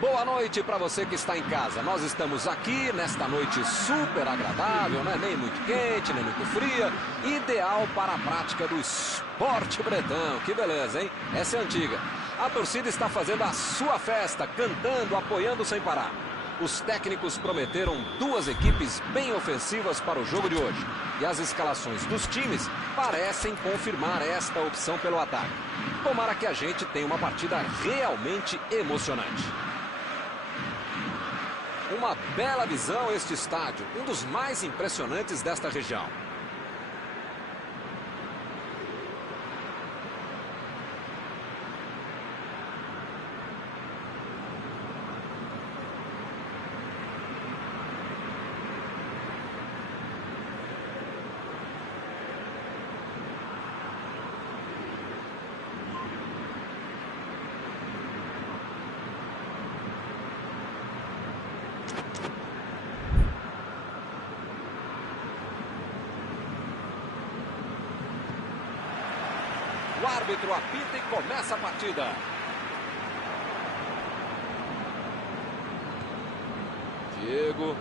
Boa noite para você que está em casa. Nós estamos aqui nesta noite super agradável, né? Nem muito quente, nem muito fria. Ideal para a prática do esporte bretão. Que beleza, hein? Essa é antiga. A torcida está fazendo a sua festa, cantando, apoiando sem parar. Os técnicos prometeram duas equipes bem ofensivas para o jogo de hoje. E as escalações dos times parecem confirmar esta opção pelo ataque. Tomara que a gente tenha uma partida realmente emocionante. Uma bela visão este estádio, um dos mais impressionantes desta região. O árbitro apita e começa a partida. Diego.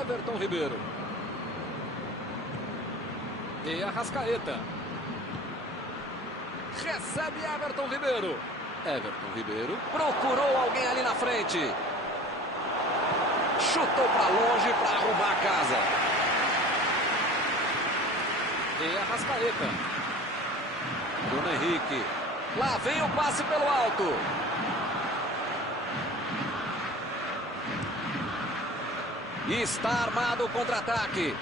Everton Ribeiro. E Arrascaeta. Recebe Everton Ribeiro. Everton Ribeiro procurou alguém ali na frente. Chutou para longe para arrumar a casa. E Arrascaeta. Bruno Henrique. Lá vem o passe pelo alto. E está armado o contra-ataque.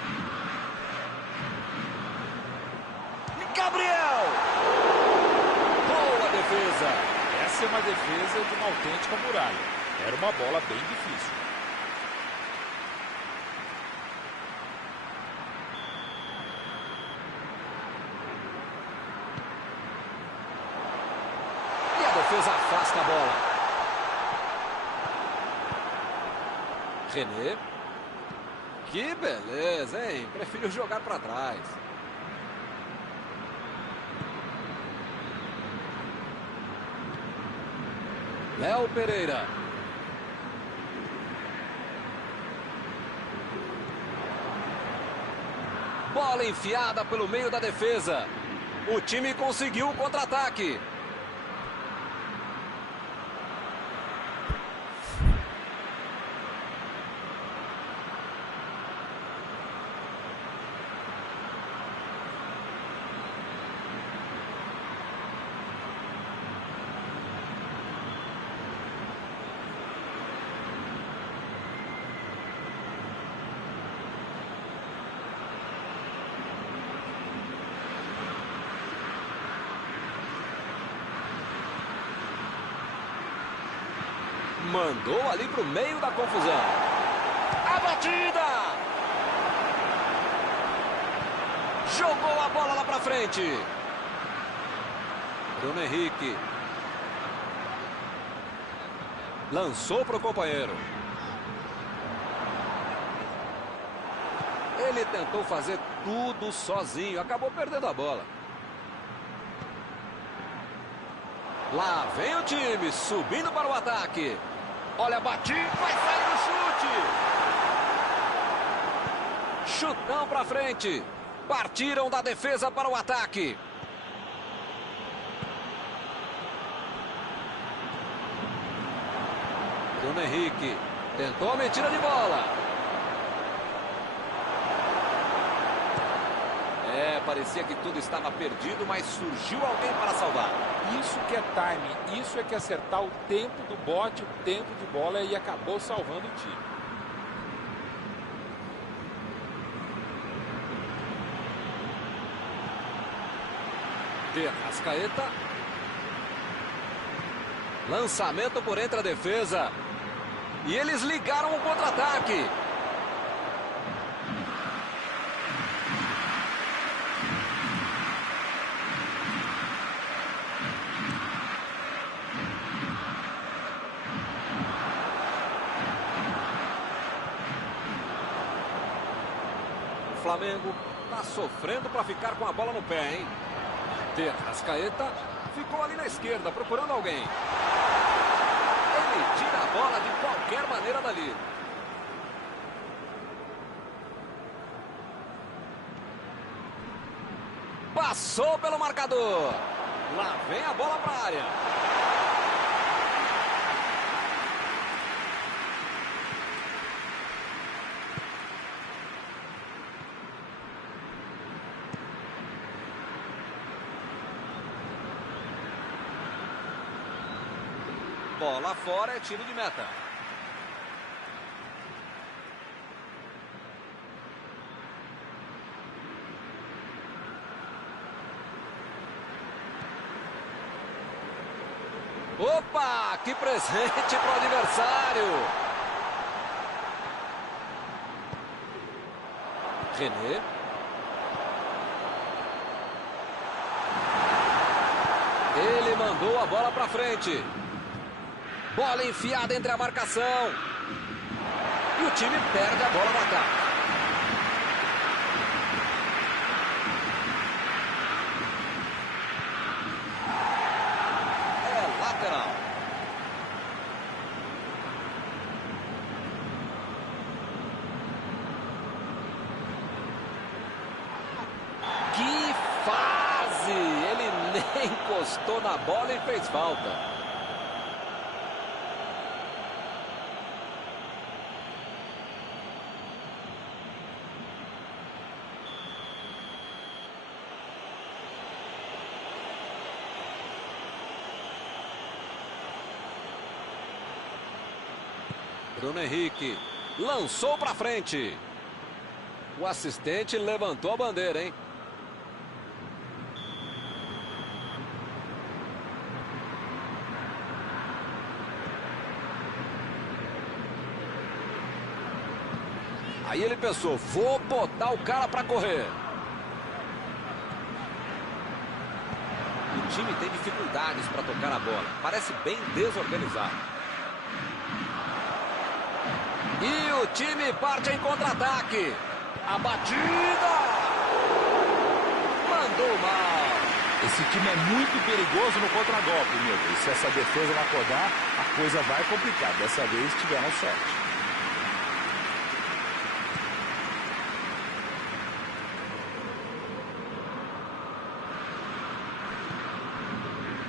Gabriel! Boa defesa. Essa é uma defesa de uma autêntica muralha. Era uma bola bem difícil. Afasta a bola. René. Que beleza, hein? Prefiro jogar para trás. Léo Pereira. Bola enfiada pelo meio da defesa. O time conseguiu o contra-ataque. Mandou ali para o meio da confusão. A batida! Jogou a bola lá para frente. Bruno Henrique. Lançou para o companheiro. Ele tentou fazer tudo sozinho. Acabou perdendo a bola. Lá vem o time, subindo para o ataque. Olha a batida, vai sair no chute. Chutão para frente. Partiram da defesa para o ataque. Bruno Henrique tentou a metida de bola. Parecia que tudo estava perdido, mas surgiu alguém para salvar. Isso que é timing, isso é que é acertar o tempo do bote, o tempo de bola, e acabou salvando o time. De Arrascaeta. Lançamento por entre a defesa. E eles ligaram o contra-ataque. O Flamengo está sofrendo para ficar com a bola no pé, hein? De Arrascaeta ficou ali na esquerda procurando alguém. Ele qualquer maneira dali. Passou pelo marcador. Lá vem a bola para a área. Bola fora, é tiro de meta. Opa, que presente para o adversário. René. Ele mandou a bola para frente. Bola enfiada entre a marcação. E o time perde a bola no ataque. É lateral. Que fase! Ele nem encostou na bola e fez falta. Bruno Henrique lançou para frente. O assistente levantou a bandeira, hein? Aí ele pensou, vou botar o cara para correr. O time tem dificuldades para tocar a bola. Parece bem desorganizado. E o time parte em contra-ataque. A batida! Mandou mal. Esse time é muito perigoso no contragolpe, meu Deus. Se essa defesa não acordar, a coisa vai complicar. Dessa vez tiveram sorte.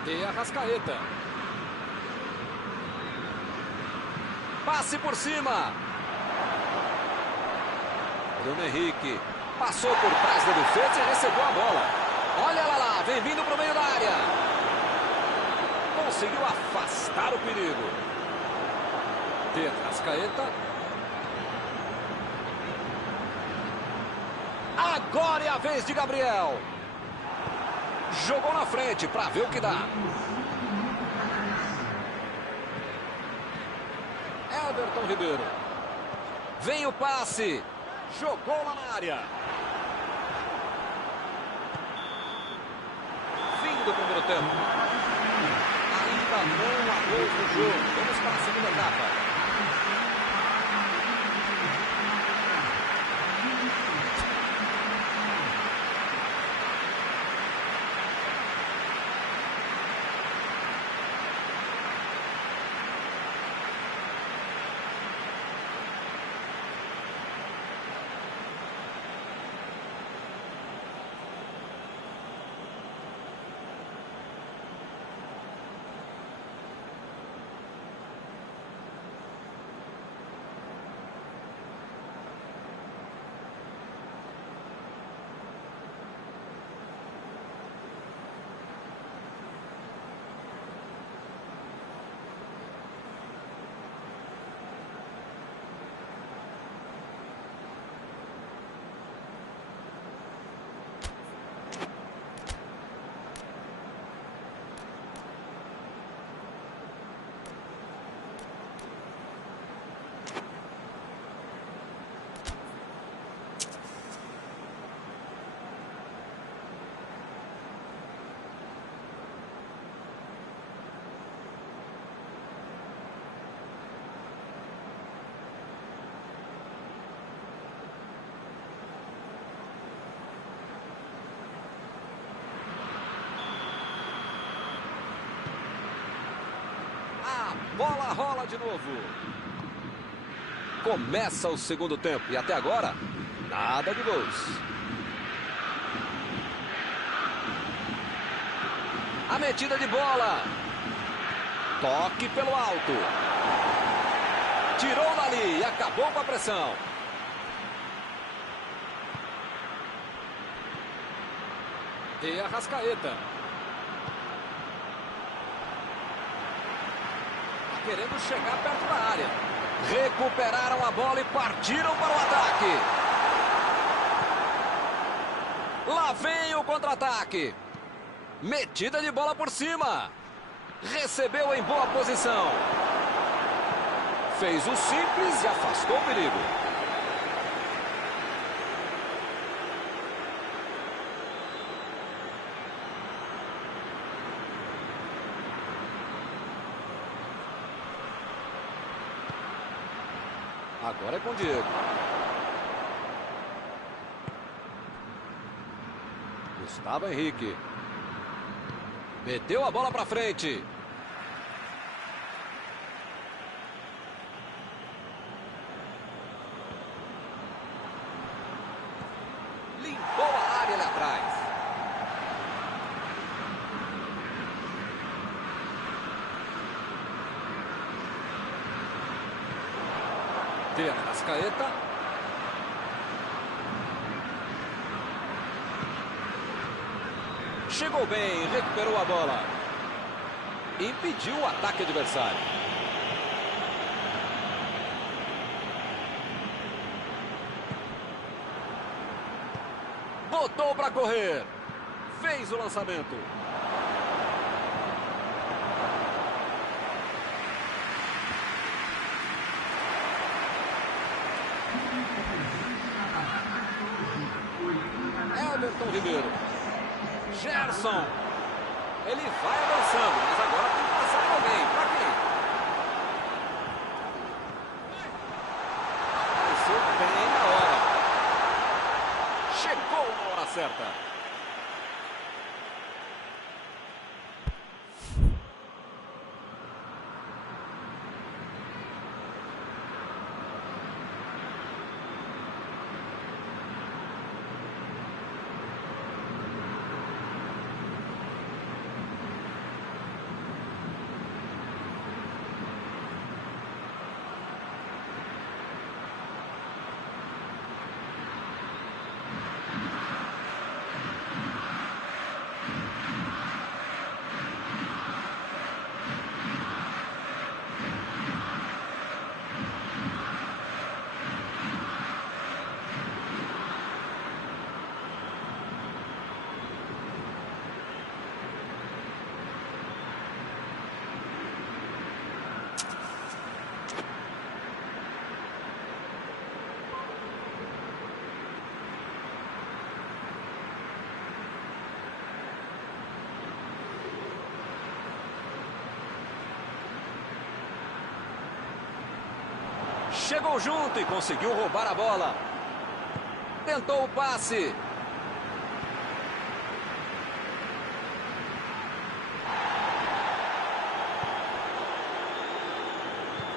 E Arrascaeta. Passe por cima. Bruno Henrique passou por trás da defesa e recebeu a bola. Olha lá, vem vindo para o meio da área. Conseguiu afastar o perigo. De Arrascaeta. Agora é a vez de Gabriel. Jogou na frente para ver o que dá. Everton Ribeiro. Vem o passe. Jogou lá na área. Fim do primeiro tempo. Ainda não há gols no jogo. Vamos para a segunda etapa. Bola rola de novo. Começa o segundo tempo e até agora, nada de gols. A metida de bola. Toque pelo alto. Tirou dali e acabou com a pressão. E Arrascaeta. Querendo chegar perto da área. Recuperaram a bola e partiram para o ataque. Lá vem o contra-ataque. Metida de bola por cima. Recebeu em boa posição. Fez o simples e afastou o perigo. Agora é com o Diego. Gustavo Henrique. Meteu a bola para frente. Limpou a área ali atrás. De Arrascaeta. Chegou bem, recuperou a bola. Impediu o ataque adversário. Botou para correr. Fez o lançamento. Everton Ribeiro. Gerson. Ele vai avançando, mas agora tem que passar por alguém. Para quem? Apareceu bem na hora. Chegou na hora certa. Chegou junto e conseguiu roubar a bola. Tentou o passe.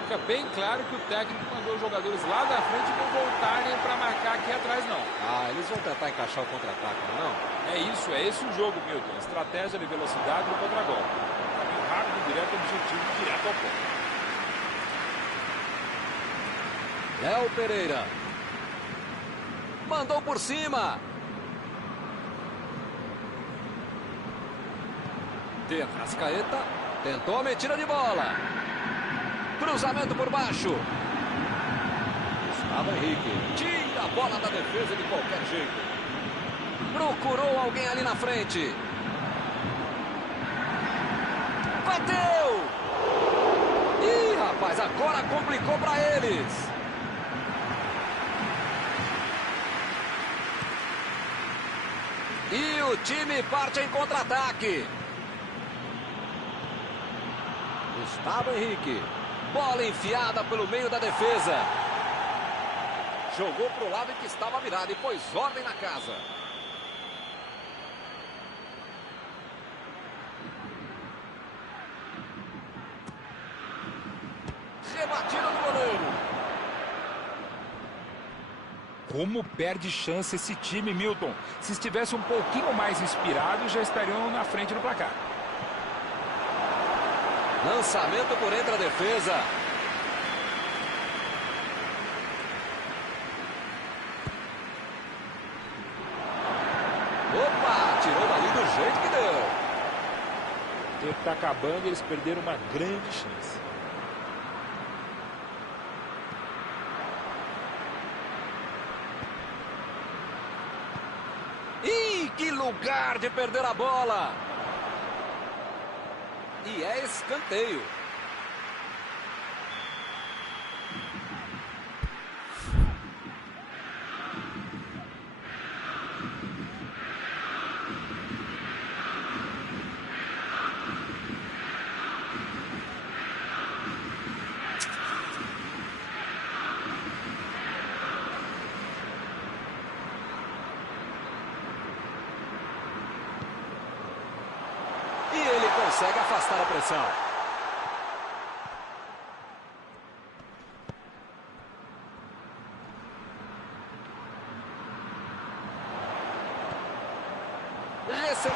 Fica bem claro que o técnico mandou os jogadores lá da frente não voltarem para marcar aqui atrás, não. Ah, eles vão tentar encaixar o contra-ataque, não? É isso, é esse o jogo, Milton. Estratégia de velocidade no contra-golpe. Caminho rápido, direto, objetivo, direto ao ponto. Léo Pereira. Mandou por cima. De Arrascaeta. Tentou a metida de bola. Cruzamento por baixo. Gustavo Henrique. Tira a bola da defesa de qualquer jeito. Procurou alguém ali na frente. Bateu! Ih, rapaz, agora complicou para eles. E o time parte em contra-ataque. Gustavo Henrique. Bola enfiada pelo meio da defesa. Jogou para o lado em que estava virado e pôs ordem na casa. Rebatida do goleiro. Como perde chance esse time, Milton. Se estivesse um pouquinho mais inspirado, já estariam na frente do placar. Lançamento por entre a defesa. Opa, tirou dali do jeito que deu. O tempo está acabando e eles perderam uma grande chance. Ih, que lugar de perder a bola! E é escanteio. E ele consegue afastar a pressão.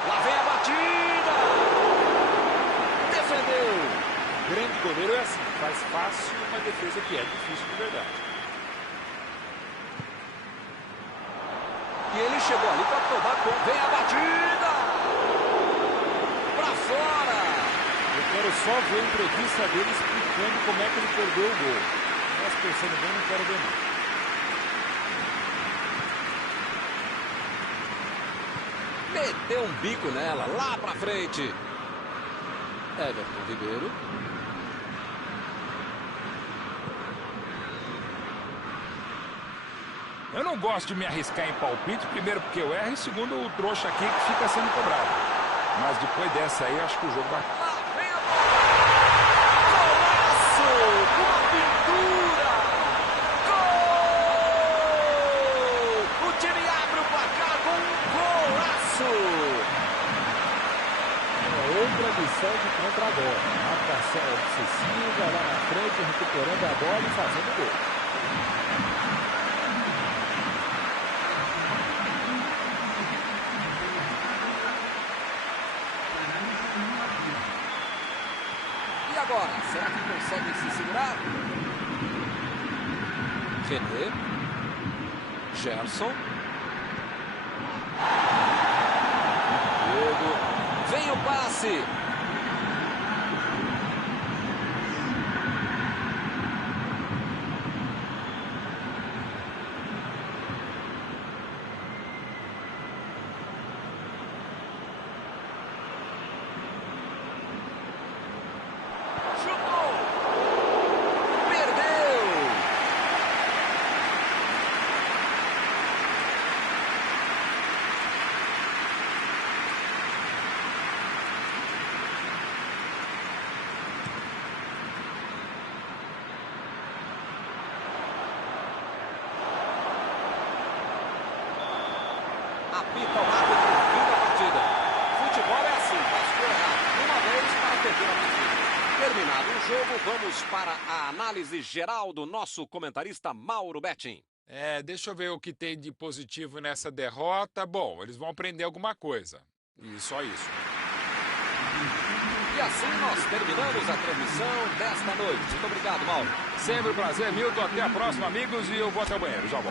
Lá vem a batida! Defendeu! Grande goleiro é assim, faz fácil uma defesa que é difícil de verdade. E ele chegou ali para tomar conta. Vem a batida! Para fora! Eu quero só ver a entrevista dele explicando como é que ele perdeu o gol. Mas pensando bem, não quero ver não. Meteu um bico nela, lá pra frente. Everton Ribeiro. Eu não gosto de me arriscar em palpite, primeiro porque eu erro e segundo o trouxa aqui que fica sendo cobrado. Mas depois dessa aí, acho que o jogo vai... Lá vem a bola! Golaço! Com a pintura! Gol! O time abre o placar com um golaço! Outra lição de contra-golpe. Marcação obsessiva lá na frente, recuperando a bola e fazendo gol. E agora? Será que consegue se segurar? René. Gerson. Diego. Vem o passe. Chutou. Perdeu. Apita o árbitro, fim da partida. Futebol é assim, basta errar uma vez para perder a partida. Terminado o jogo, vamos para a análise geral do nosso comentarista Mauro Betting. Deixa eu ver o que tem de positivo nessa derrota. Bom, eles vão aprender alguma coisa. E só isso. E assim nós terminamos a transmissão desta noite. Muito obrigado, Mauro. Sempre um prazer, Milton. Até a próxima, amigos. E eu vou até o banheiro. Já volto.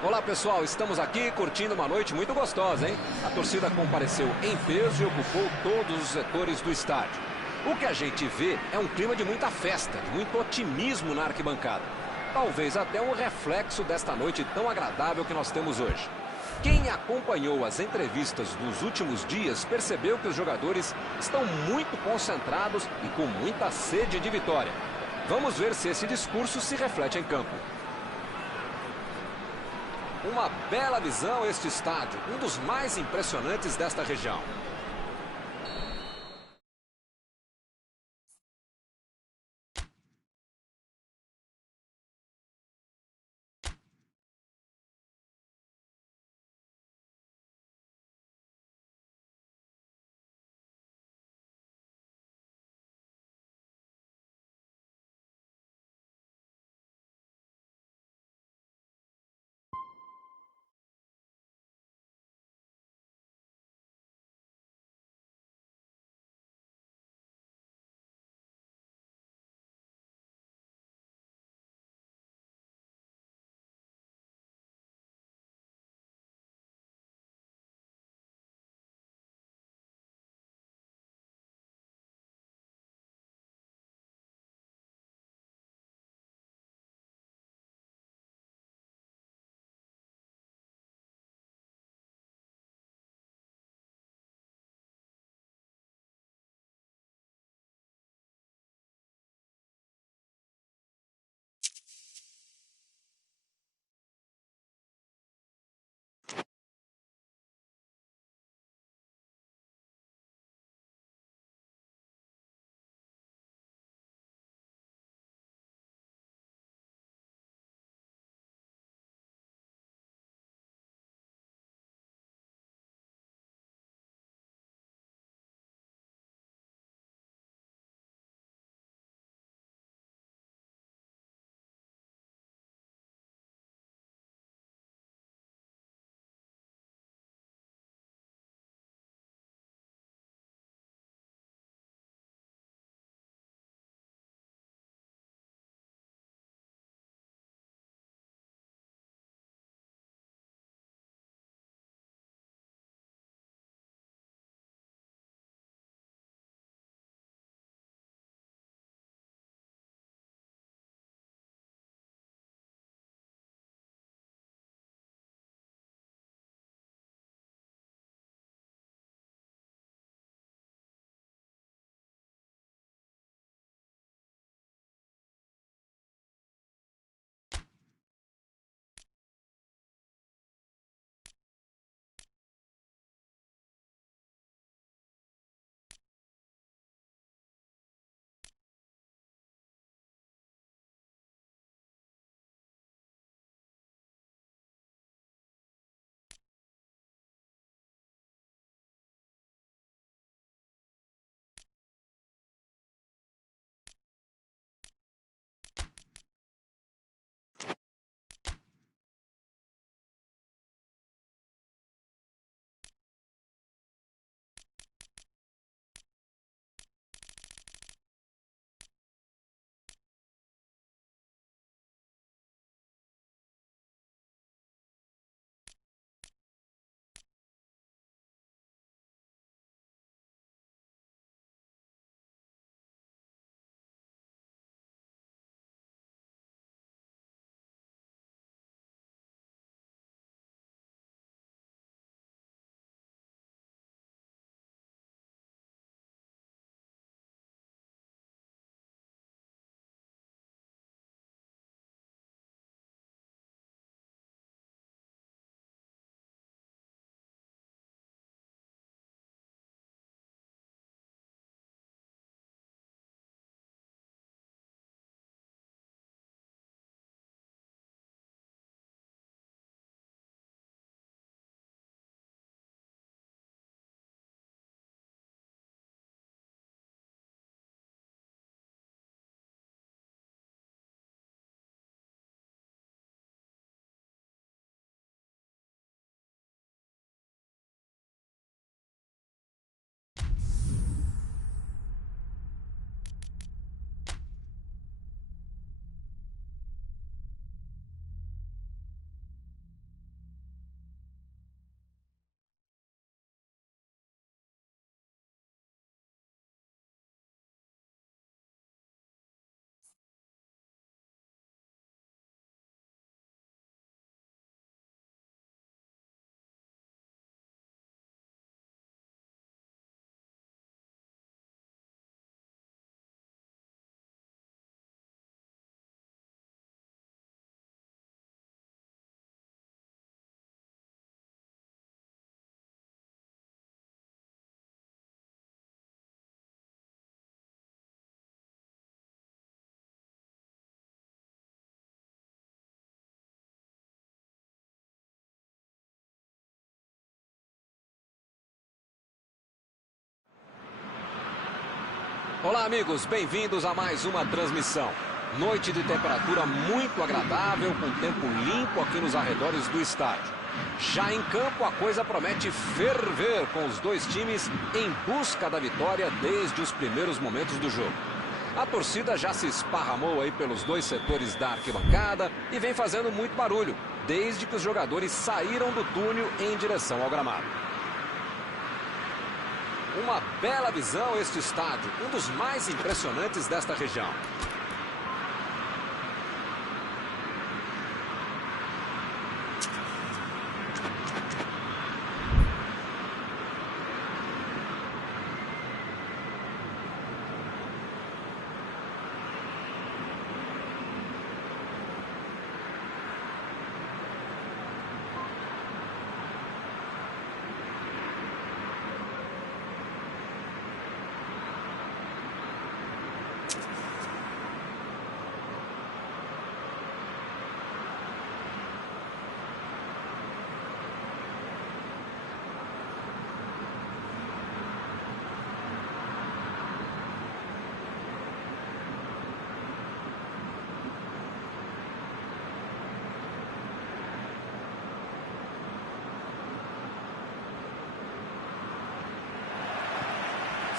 Olá pessoal, estamos aqui curtindo uma noite muito gostosa, hein? A torcida compareceu em peso e ocupou todos os setores do estádio. O que a gente vê é um clima de muita festa, de muito otimismo na arquibancada. Talvez até um reflexo desta noite tão agradável que nós temos hoje. Quem acompanhou as entrevistas dos últimos dias percebeu que os jogadores estão muito concentrados e com muita sede de vitória. Vamos ver se esse discurso se reflete em campo. Uma bela visão este estádio, um dos mais impressionantes desta região. Olá, amigos, bem-vindos a mais uma transmissão. Noite de temperatura muito agradável, com tempo limpo aqui nos arredores do estádio. Já em campo, a coisa promete ferver, com os dois times em busca da vitória desde os primeiros momentos do jogo. A torcida já se esparramou aí pelos dois setores da arquibancada e vem fazendo muito barulho, desde que os jogadores saíram do túnel em direção ao gramado. Uma bela visão este estádio, um dos mais impressionantes desta região.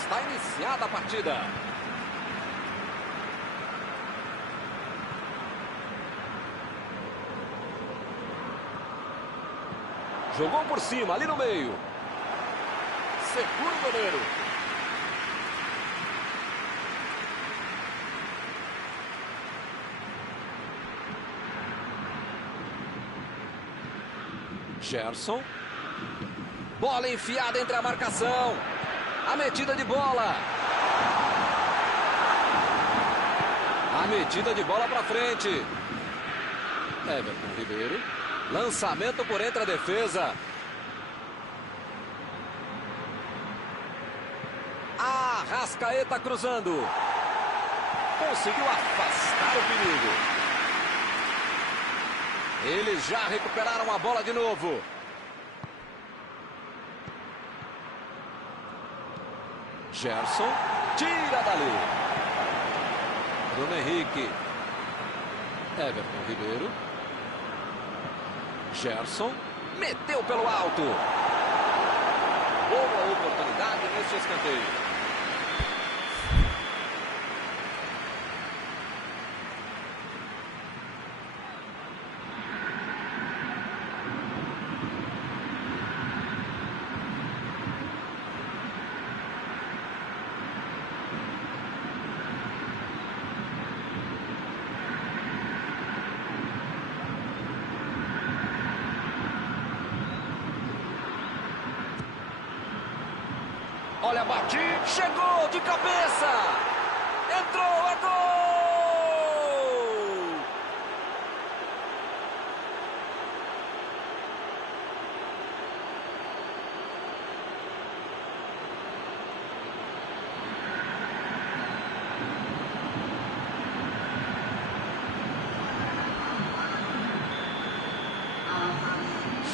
Está iniciada a partida. Jogou por cima, ali no meio. Segura o goleiro. Gerson. Bola enfiada entre a marcação. A metida de bola. A metida de bola para frente. Everton Ribeiro. Lançamento por entre a defesa. Arrascaeta cruzando. Conseguiu afastar o perigo. Eles já recuperaram a bola de novo. Gerson, tira dali. Bruno Henrique. Everton Ribeiro. Gerson, meteu pelo alto. Boa oportunidade neste escanteio. Olha, bate, chegou de cabeça, entrou, é gol!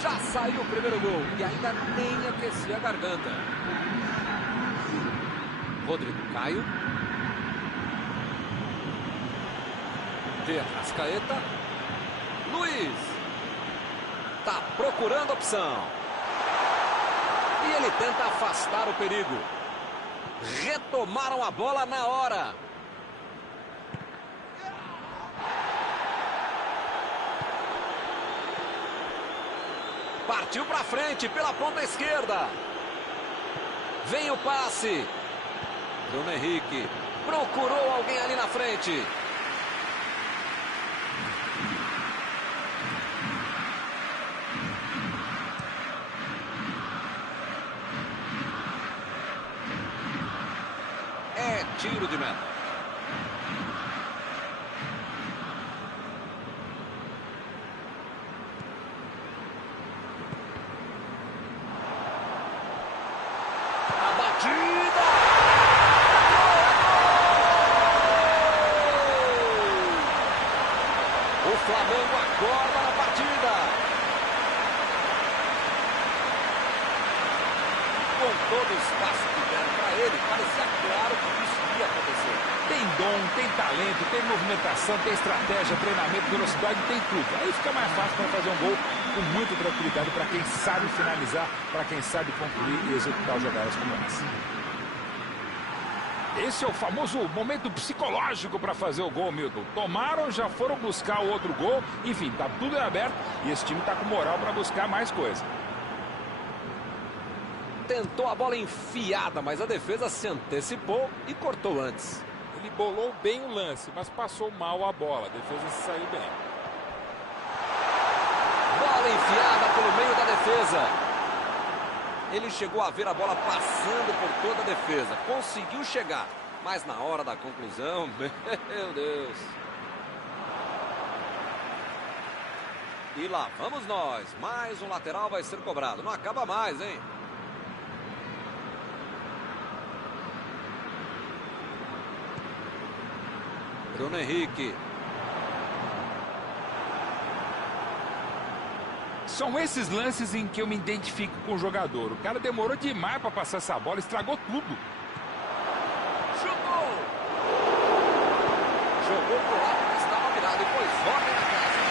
Já saiu o primeiro gol e ainda nem aquecia a garganta. Rodrigo Caio. De Arrascaeta. Luiz. Tá procurando opção. E ele tenta afastar o perigo. Retomaram a bola na hora. Partiu para frente pela ponta esquerda. Vem o passe. Bruno Henrique procurou alguém ali na frente. É tiro de meta. A batida! O Flamengo acorda na partida. Com todo o espaço que deram para ele, parecia claro que isso ia acontecer. Tem dom, tem talento, tem movimentação, tem estratégia, treinamento, velocidade, tem tudo. Aí fica mais fácil para fazer um gol com muita tranquilidade para quem sabe finalizar, para quem sabe concluir e executar jogadas como essa. Esse é o famoso momento psicológico para fazer o gol, Milton. Tomaram, já foram buscar o outro gol. Enfim, tá tudo aberto e esse time tá com moral para buscar mais coisa. Tentou a bola enfiada, mas a defesa se antecipou e cortou antes. Ele bolou bem o lance, mas passou mal a bola. A defesa se saiu bem. Bola enfiada pelo meio da defesa. Ele chegou a ver a bola passando por toda a defesa. Conseguiu chegar, mas na hora da conclusão, meu Deus. E lá vamos nós. Mais um lateral vai ser cobrado. Não acaba mais, hein? Bruno Henrique. São esses lances em que eu me identifico com o jogador. O cara demorou demais para passar essa bola, estragou tudo. Chutou! Jogou pro lado que estava virado e pôs ordem na casa.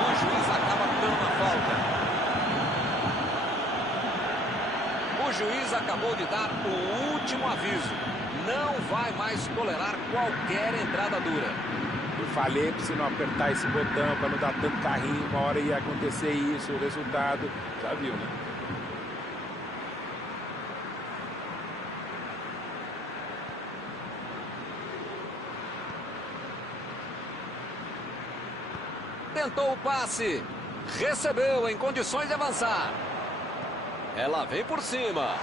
O juiz acaba dando a falta. O juiz acabou de dar o último aviso. Não vai mais tolerar qualquer entrada dura. Eu falei para você não apertar esse botão, para não dar tanto carrinho. Uma hora ia acontecer isso, o resultado. Já viu, né? Tentou o passe. Recebeu em condições de avançar. Ela vem por cima.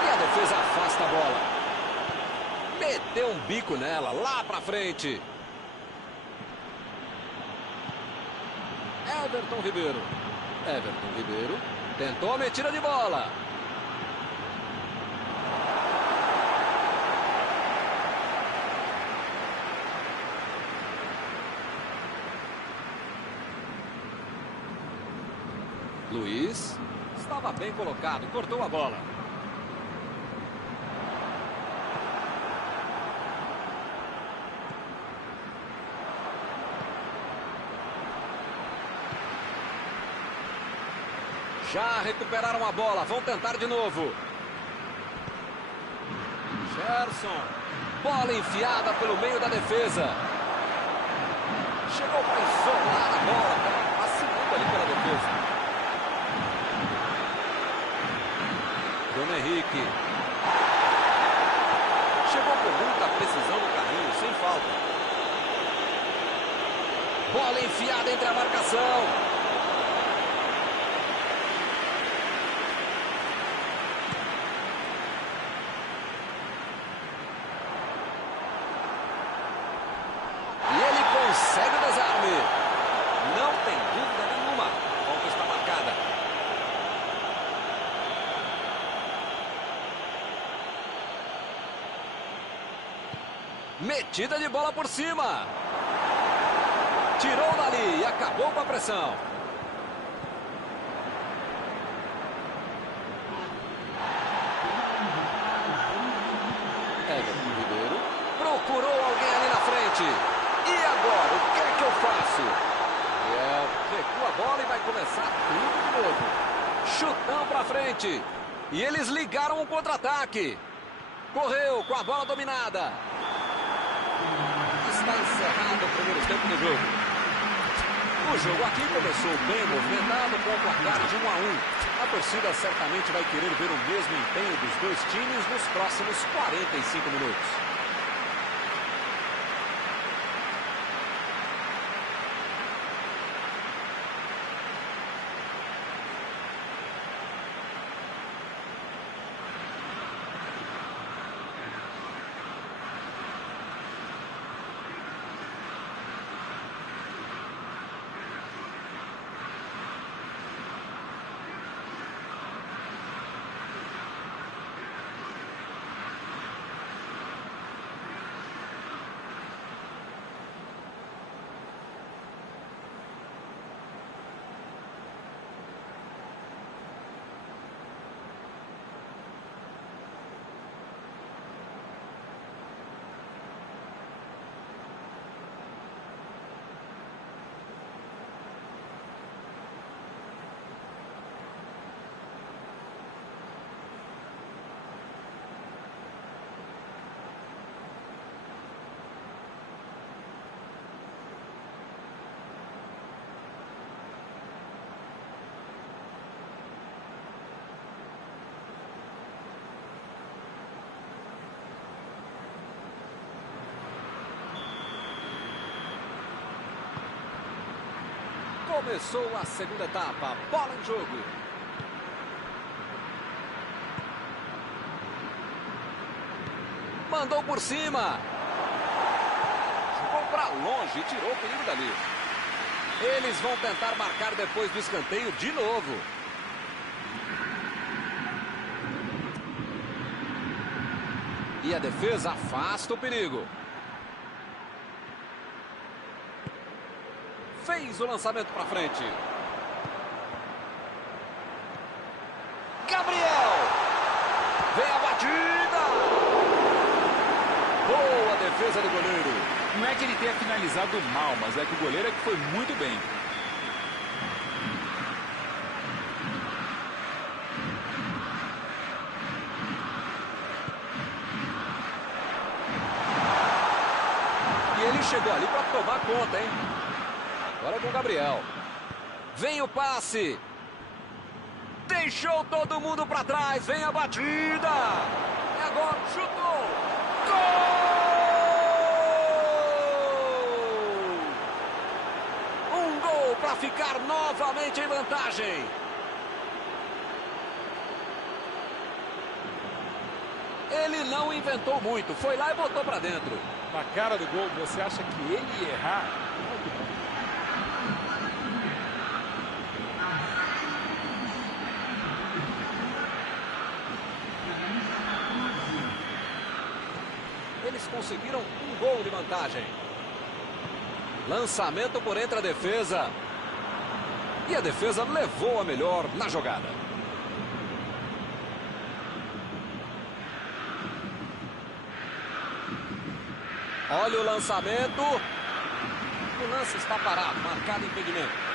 E a defesa afasta a bola. Meteu um bico nela, lá pra frente. Everton Ribeiro. Everton Ribeiro tentou a metida de bola. Luiz estava bem colocado, cortou a bola. Já recuperaram a bola, vão tentar de novo. Gerson. Bola enfiada pelo meio da defesa. Chegou para isolar a bola, estava vacilando ali pela defesa. Bruno Henrique. Chegou com muita precisão no carrinho, sem falta. Bola enfiada entre a marcação. Consegue o desarme. Não tem dúvida nenhuma. A falta está marcada. Metida de bola por cima. Tirou dali e acabou com a pressão. Everton Ribeiro procurou alguém ali na frente. E agora, o que é que eu faço? Recua a bola e vai começar tudo de novo. Chutão pra frente. E eles ligaram um contra-ataque. Correu com a bola dominada. Está encerrado o primeiro tempo do jogo. O jogo aqui começou bem movimentado com o placar de 1-1. A torcida certamente vai querer ver o mesmo empenho dos dois times nos próximos 45 minutos. Começou a segunda etapa. Bola em jogo. Mandou por cima. Jogou para longe e tirou o perigo dali. Eles vão tentar marcar depois do escanteio de novo. E a defesa afasta o perigo. Fez o lançamento para frente. Gabriel. Vem a batida. Boa defesa do goleiro. Não é que ele tenha finalizado mal, mas é que o goleiro é que foi muito bem. E ele chegou ali para tomar conta, hein? Agora é com o Gabriel. Vem o passe. Deixou todo mundo para trás. Vem a batida. É agora. Chutou. Gol! Um gol para ficar novamente em vantagem. Ele não inventou muito. Foi lá e botou para dentro. Na cara do gol, você acha que ele ia errar? Eles conseguiram um gol de vantagem. Lançamento por entre a defesa. E a defesa levou a melhor na jogada. Olha o lançamento. O lance está parado, marcado impedimento.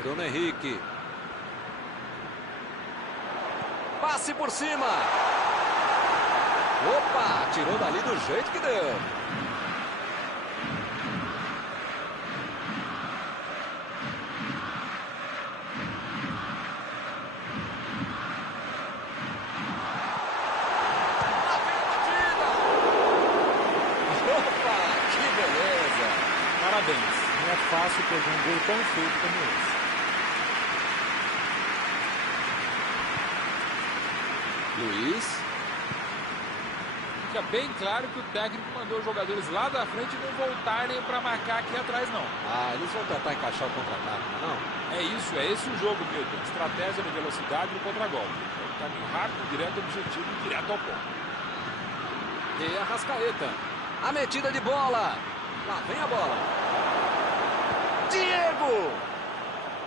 Bruno Henrique. Passe por cima. Opa, tirou dali do jeito que deu. Opa, que beleza. Parabéns. Não é fácil pegar um gol tão feito como esse. Luiz. Fica bem claro que o técnico mandou os jogadores lá da frente não voltarem para marcar aqui atrás, não. Ah, eles vão tentar encaixar o contra-ataque, não? É isso, é esse o jogo, Milton. Estratégia de velocidade e contra-golpe. É um caminho rápido, direto ao objetivo, direto ao ponto. E a Arrascaeta. A metida de bola. Lá vem a bola. Diego!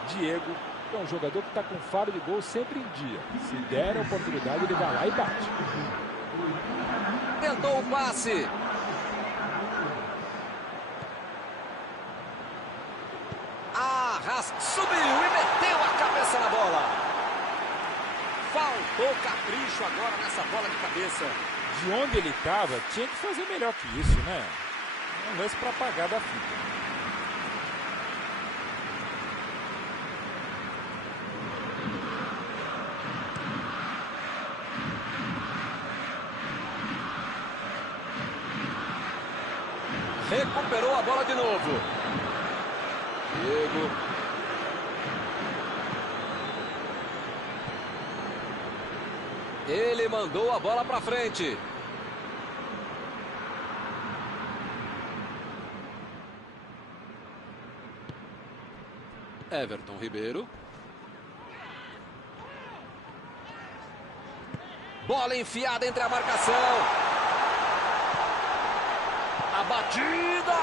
Diego é um jogador que está com faro de gol sempre em dia. Se der a oportunidade, ele vai lá e bate. Tentou o passe. Subiu e meteu a cabeça na bola. Faltou capricho agora nessa bola de cabeça. De onde ele estava, tinha que fazer melhor que isso, né? Um lance para apagar da fita. Recuperou a bola de novo. Diego. Ele mandou a bola para frente. Everton Ribeiro. Bola enfiada entre a marcação. A batida.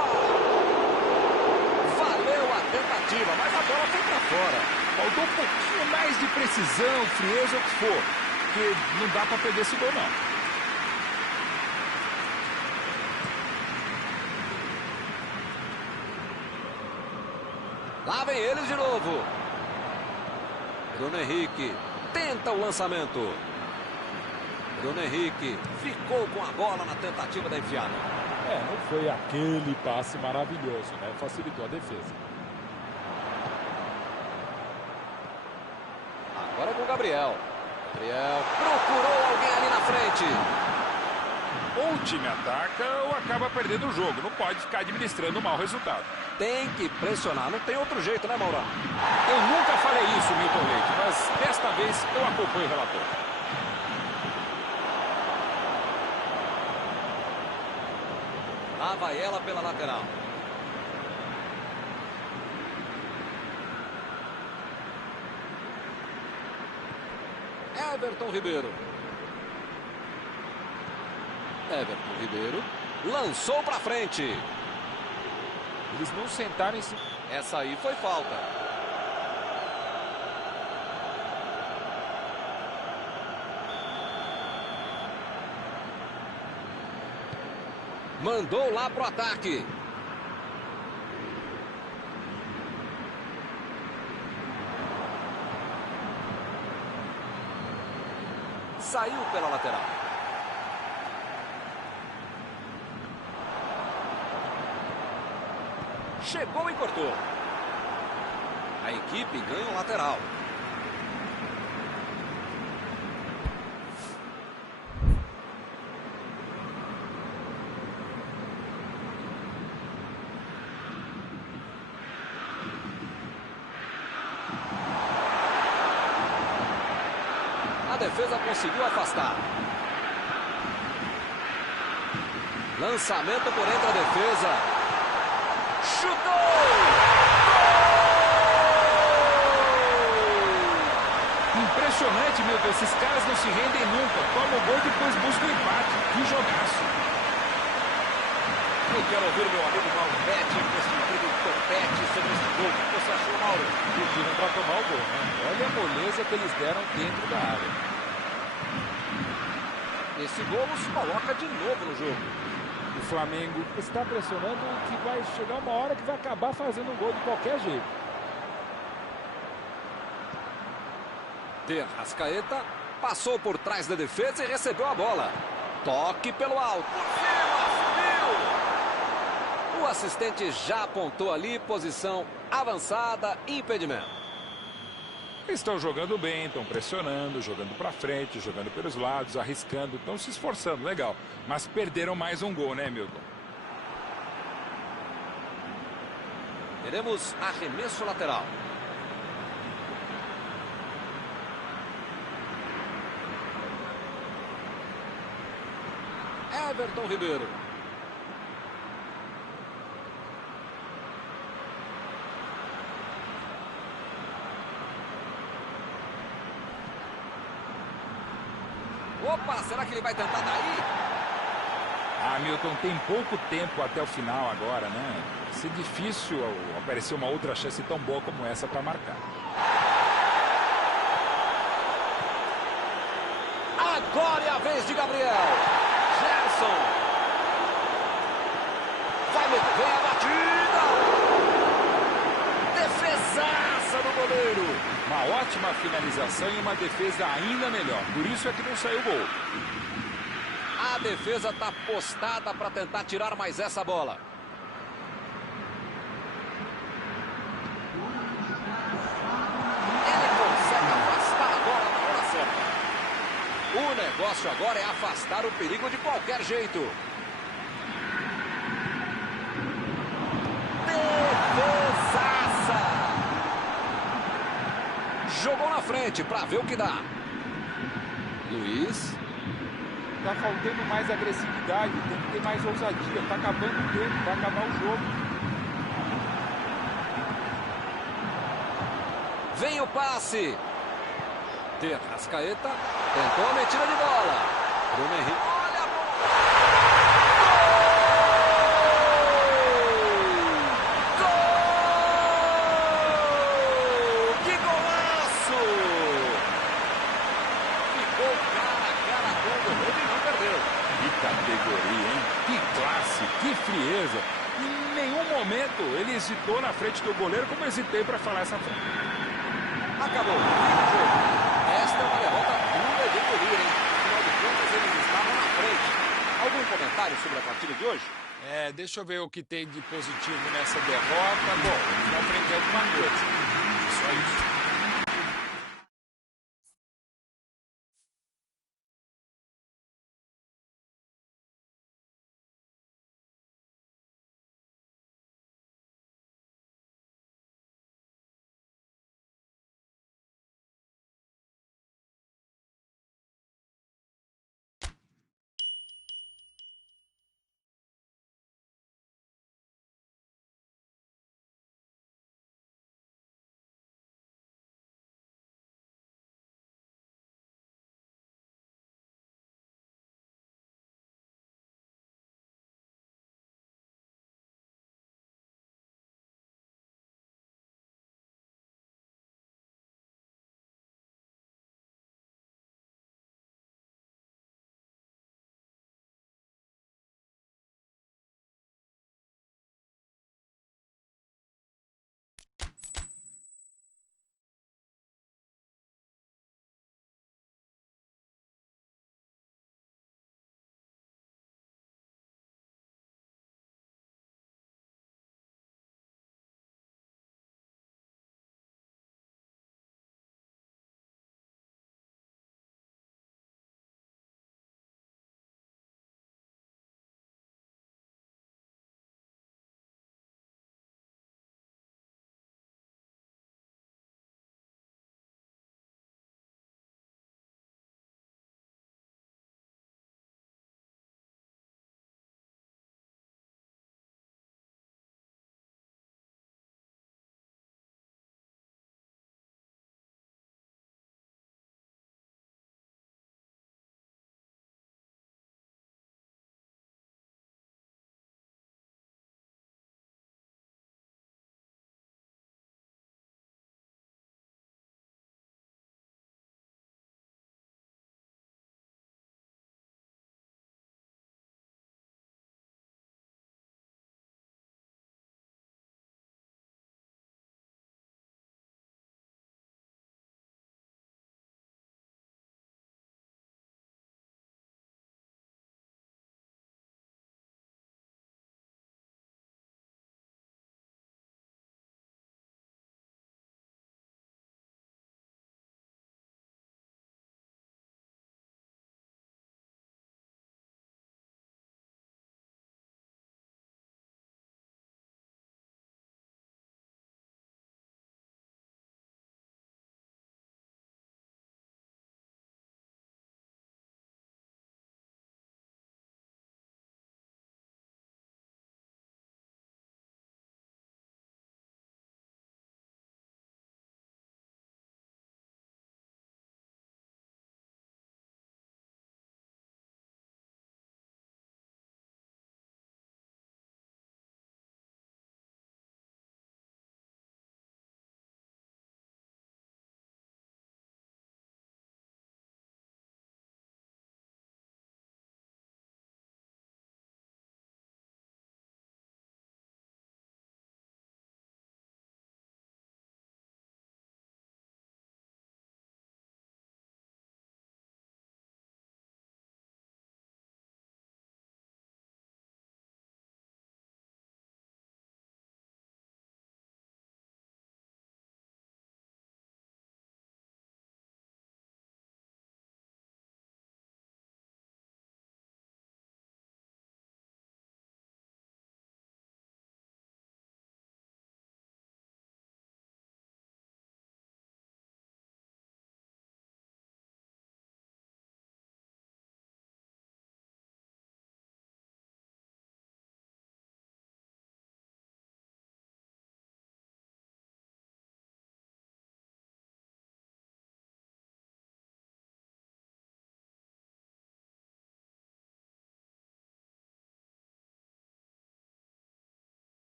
Valeu a tentativa, mas a bola foi para fora. Faltou um pouquinho mais de precisão, frieza, o que for. Porque não dá para perder esse gol, não. Lá vem eles de novo. Bruno Henrique tenta o lançamento. Bruno Henrique ficou com a bola na tentativa da enfiada. Não foi aquele passe maravilhoso, né? Facilitou a defesa. Agora com o Gabriel. Gabriel procurou alguém ali na frente. Ou o time ataca ou acaba perdendo o jogo. Não pode ficar administrando um mau resultado. Tem que pressionar, não tem outro jeito, né, Maurão? Eu nunca falei isso, Milton Leite, mas desta vez eu acompanho o relator. Lá vai ela pela lateral. Everton Ribeiro. Everton Ribeiro lançou para frente. Eles não sentaram em cima. Essa aí foi falta. Mandou lá pro ataque. Saiu pela lateral. Chegou e cortou. A equipe ganha o lateral. A defesa conseguiu afastar. Lançamento por entre a defesa. Chutou! Impressionante, Milton. Esses caras não se rendem nunca. Toma o gol e depois busca o empate. Que jogaço. Eu quero ouvir o meu amigo Mauro Betti com esse incrível topete sobre esse gol. O que você achou, Mauro? Pediram para tomar o gol, né? Olha a moleza que eles deram dentro da área. Esse gol nos coloca de novo no jogo. O Flamengo está pressionando que vai chegar uma hora que vai acabar fazendo um gol de qualquer jeito. De Arrascaeta passou por trás da defesa e recebeu a bola. Toque pelo alto. Por cima, subiu! O assistente já apontou ali, posição avançada, impedimento. Estão jogando bem, estão pressionando, jogando para frente, jogando pelos lados, arriscando, estão se esforçando, legal. Mas perderam mais um gol, né, Milton? Teremos arremesso lateral. Everton Ribeiro. Opa, será que ele vai tentar daí? Ah, Milton, tem pouco tempo até o final agora, né? Vai ser difícil aparecer uma outra chance tão boa como essa para marcar. Agora é a vez de Gabriel. Gerson. Vai meter, vem a batida. Defesaça do goleiro. Uma ótima finalização e uma defesa ainda melhor. Por isso é que não saiu o gol. A defesa está postada para tentar tirar mais essa bola. Ele consegue afastar a bola na hora certa. O negócio agora é afastar o perigo de qualquer jeito. Defesaça! Jogou na frente para ver o que dá. Luiz. Tá faltando mais agressividade, tem que ter mais ousadia. Tá acabando o tempo, vai acabar o jogo. Vem o passe. De Arrascaeta. Tentou a metida de bola. Bruno Henrique. Olha a bola. Gol! Que golaço! Ficou cara a cara com o goleiro e não perdeu. Que categoria, hein? Que classe, que frieza. Em nenhum momento ele hesitou na frente do goleiro, como eu hesitei para falar essa frase. Acabou. Fim do jogo. Esta é uma derrota dura de engolir, hein? Afinal de contas, eles estavam na frente. Algum comentário sobre a partida de hoje? Deixa eu ver o que tem de positivo nessa derrota. Bom, eles vão aprender alguma coisa.